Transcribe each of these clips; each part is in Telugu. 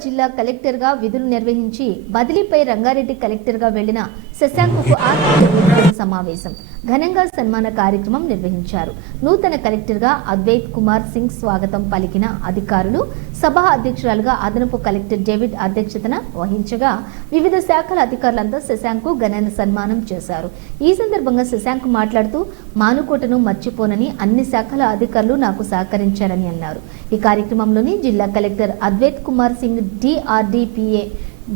మహబూబాబాద్ జిల్లా కలెక్టర్గా విధులు నిర్వహించి బదిలీపై రంగారెడ్డి కలెక్టర్గా వెళ్లిన శశాంకుకు ఆత్మీయ సమావేశం ఘనంగా సన్మాన కార్యక్రమం నిర్వహించారు. నూతన కలెక్టర్గా అద్వైత్ కుమార్ సింగ్ స్వాగతం పలికిన అధికారులు సభ అధ్యక్షురాలుగా అదనపు కలెక్టర్ డేవిడ్ అధ్యక్షతన వహించగా వివిధ శాఖల అధికారులంతా శశాంకు ఘన సన్మానం చేశారు. ఈ సందర్భంగా శశాంక్ మాట్లాడుతూ మానుకోటను మర్చిపోనని అన్ని శాఖల అధికారులు నాకు సహకరించారని అన్నారు. ఈ కార్యక్రమంలోని జిల్లా collector Advait Kumar Singh, DRDPA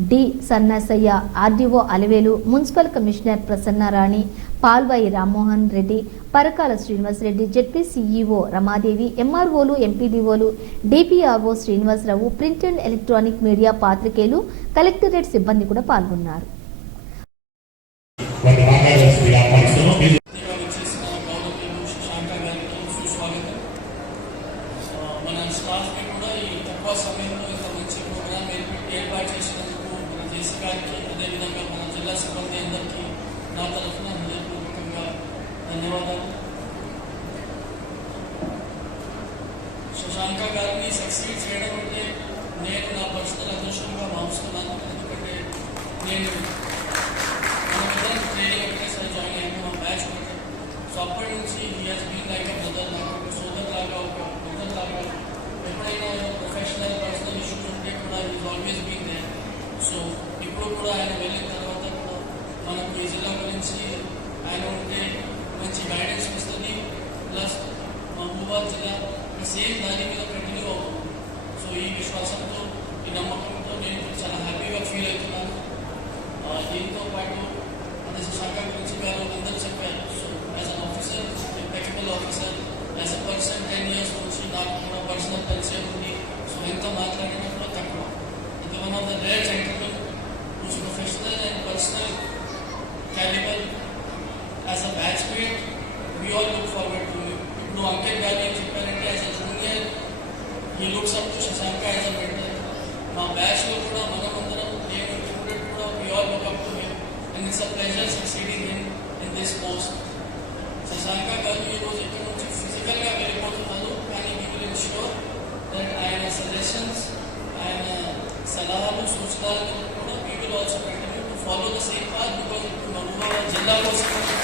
D Sannasaiah, RDO Alivelu, municipal commissioner Prasannarani, Palvai Rammohan Reddy, Parakala Srinivas Reddy, ZP CEO Ramadevi, ఎంఆర్ఓలు, ఎంపీడీఓలు, DPRO Srinivasarao, print and electronic media పాత్రికేయులు, కలెక్టరేట్ సిబ్బంది కూడా పాల్గొన్నారు. అదేవిధంగా మన జిల్లా సిబ్బంది అందరికీ నా తరఫున హృదయపూర్వకంగా ధన్యవాదాలు. శశాంక గారిని సక్సీడ్ చేయడం అంటే నేను నా పర్సనల్ అదృష్టంగా భావిస్తున్నాను. ఎందుకంటే నేను మనమిద్దరం ట్రైనింగ్ ఒకటేసారి జాయిన్ అయ్యాము, మా బ్యాచ్ ఒకటి. సో అప్పటి నుంచి he has been like a brother, నాకు ఒక సోదర్ లాగా, ఒక బ్రదర్ లాగా. ఎప్పుడైనా ప్రొఫెషనల్ పర్సనల్ ఇష్యూస్ ఉంటే కూడా is always been there. So ఇప్పుడు కూడా ఆయన వెళ్ళిన తర్వాత కూడా మనకు ఈ జిల్లా గురించి ఆయన ఉంటే మంచి గైడెన్స్ ఇస్తుంది. ప్లస్ మహబూబాబాద్ జిల్లా సేమ్ దాని మీద కంటిన్యూ అవుతుంది. సో ఈ విశ్వాసంతో, ఈ నమ్మకంతో నేను చాలా హ్యాపీగా ఫీల్ అవుతున్నాను. దీంతో పాటు అదే శాఖ గురించి గారు అందరూ చెప్పారు. So as an officer, impeccable officer, as a person 10 years నుంచి నాకు కూడా పర్సనల్ పరిచయం ఉంది. సో ఎంత మాట్లాడినా కూడా తక్కువ. ఇది one of the rare gentlemen who's professional and personal caliber. As a batchmate, we all look forward to him. ఇప్పుడు అంకిత్ గారు ఏం చెప్పారంటే as a junior he looks up to Shashanka as a mentor. మా బ్యాచ్లో కూడా మనమందరం, నేను ఇంక్లూడెడ్ కూడా, we all look up to him and it's a pleasure succeeding him in this post. Shashanka గారు ఈరోజు ఇక్కడ నుంచి ఫిజికల్గా వెళ్ళిపోతున్నారు, కానీ we will ensure that ఆయన సజెషన్స్, ఆయన సలహాలు, సూచనలు కూడా we will also continue to follow the same path, because Mahbubabad జిల్లా కోసం